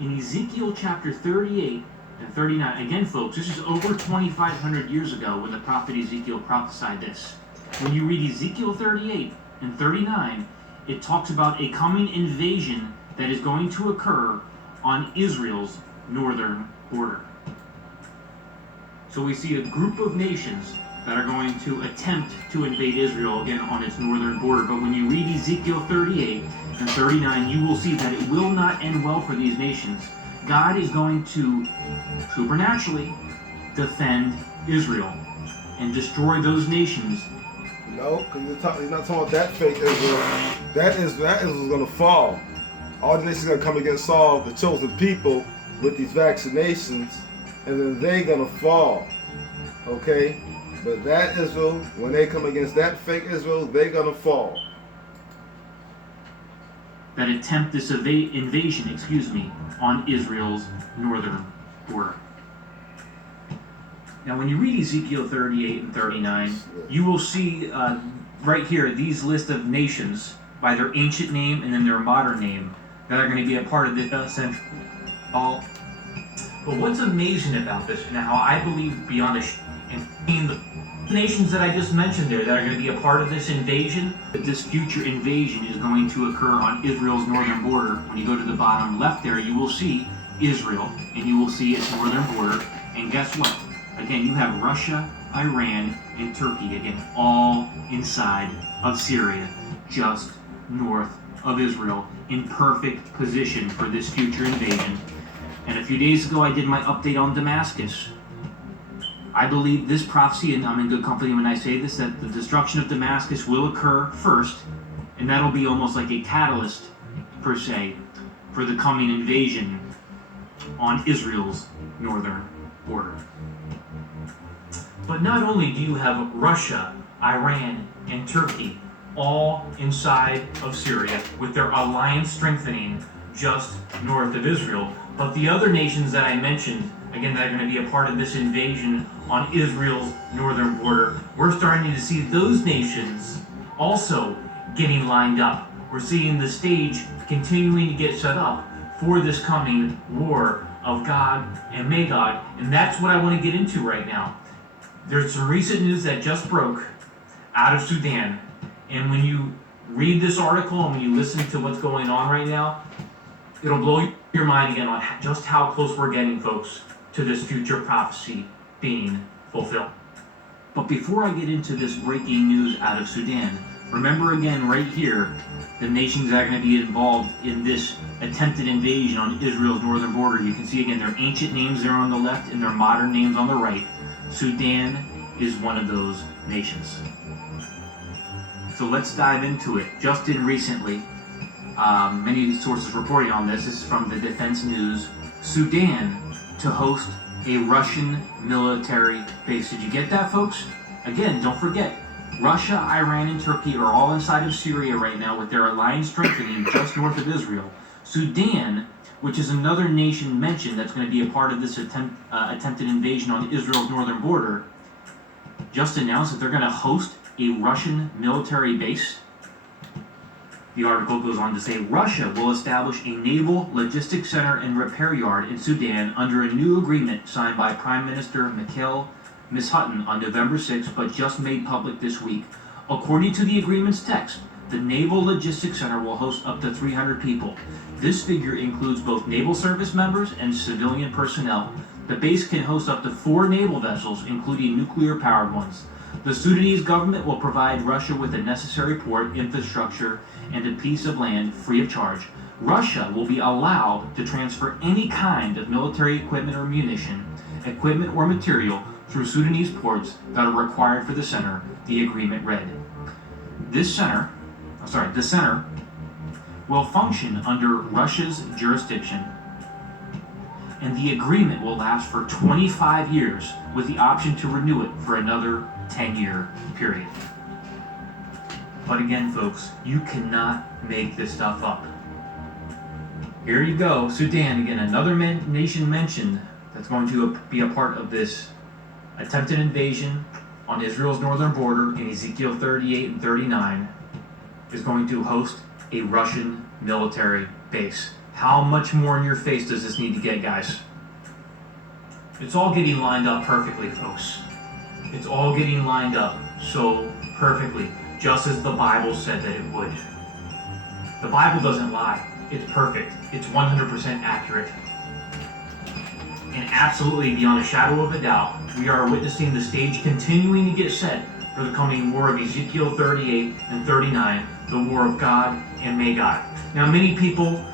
In Ezekiel chapter 38 and 39, again, folks, this is over 2,500 years ago when the prophet Ezekiel prophesied this. When you read Ezekiel 38 and 39, it talks about a coming invasion that is going to occur on Israel's northern border. So we see a group of nations that are going to attempt to invade Israel again on its northern border. But when you read Ezekiel 38 and 39, you will see that it will not end well for these nations. God is going to supernaturally defend Israel and destroy those nations. No, because he's not talking about that fake Israel. That Israel is going to fall. All the nations are going to come against Saul, the chosen people, with these vaccinations, and then they're going to fall. Okay? But that Israel, when they come against that fake Israel, they're going to fall. That attempt this invasion, on Israel's northern border. Now, when you read Ezekiel 38 and 39, you will see right here these list of nations by their ancient name and then their modern name that are going to be a part of the central. But what's amazing about this, and how I believe beyond the nations that I just mentioned there that are going to be a part of this invasion, that this future invasion is going to occur on Israel's northern border. When you go to the bottom left there, you will see Israel, and you will see its northern border. And guess what? Again, you have Russia, Iran, and Turkey, again, all inside of Syria, just north of Israel, in perfect position for this future invasion. And a few days ago, I did my update on Damascus. I believe this prophecy, and I'm in good company when I say this, that the destruction of Damascus will occur first, and that'll be almost like a catalyst, per se, for the coming invasion on Israel's northern border. But not only do you have Russia, Iran, and Turkey all inside of Syria with their alliance strengthening just north of Israel, but the other nations that I mentioned, again, that are going to be a part of this invasion on Israel's northern border, we're starting to see those nations also getting lined up. We're seeing the stage continuing to get set up for this coming war of Gog and Magog, and that's what I want to get into right now. There's some recent news that just broke out of Sudan, and when you read this article and when you listen to what's going on right now, it'll blow your mind again on just how close we're getting, folks, to this future prophecy being fulfilled. But before I get into this breaking news out of Sudan, remember again right here, the nations that are going to be involved in this attempted invasion on Israel's northern border. You can see again their ancient names there on the left and their modern names on the right. Sudan is one of those nations. So let's dive into it. Just in recently, many sources reporting on this. This is from the Defense News. Sudan to host a Russian military base. Did you get that, folks? Again, don't forget, Russia, Iran, and Turkey are all inside of Syria right now with their alliance strengthening just north of Israel. Sudan, which is another nation mentioned that's going to be a part of this attempted invasion on Israel's northern border, just announced that they're going to host a Russian military base. The article goes on to say Russia will establish a naval logistics center and repair yard in Sudan under a new agreement signed by Prime Minister Mikhail Mishustin on November 6, but just made public this week. According to the agreement's text, the Naval Logistics Center will host up to 300 people. This figure includes both naval service members and civilian personnel. The base can host up to 4 naval vessels, including nuclear-powered ones. The Sudanese government will provide Russia with the necessary port, infrastructure, and a piece of land free of charge. Russia will be allowed to transfer any kind of military equipment or munition, equipment or material through Sudanese ports that are required for the center, the agreement read. The center will function under Russia's jurisdiction, and the agreement will last for 25 years with the option to renew it for another 10-year period. But again, folks, you cannot make this stuff up. Here you go, Sudan, again, another nation mentioned that's going to be a part of this attempted invasion on Israel's northern border in Ezekiel 38 and 39, is going to host a Russian military base. How much more in your face does this need to get, guys? It's all getting lined up perfectly, folks. It's all getting lined up so perfectly, just as the Bible said that it would. The Bible doesn't lie. It's perfect. It's 100% accurate. And absolutely, beyond a shadow of a doubt, we are witnessing the stage continuing to get set for the coming war of Ezekiel 38 and 39, the war of God and Magog. Now, many people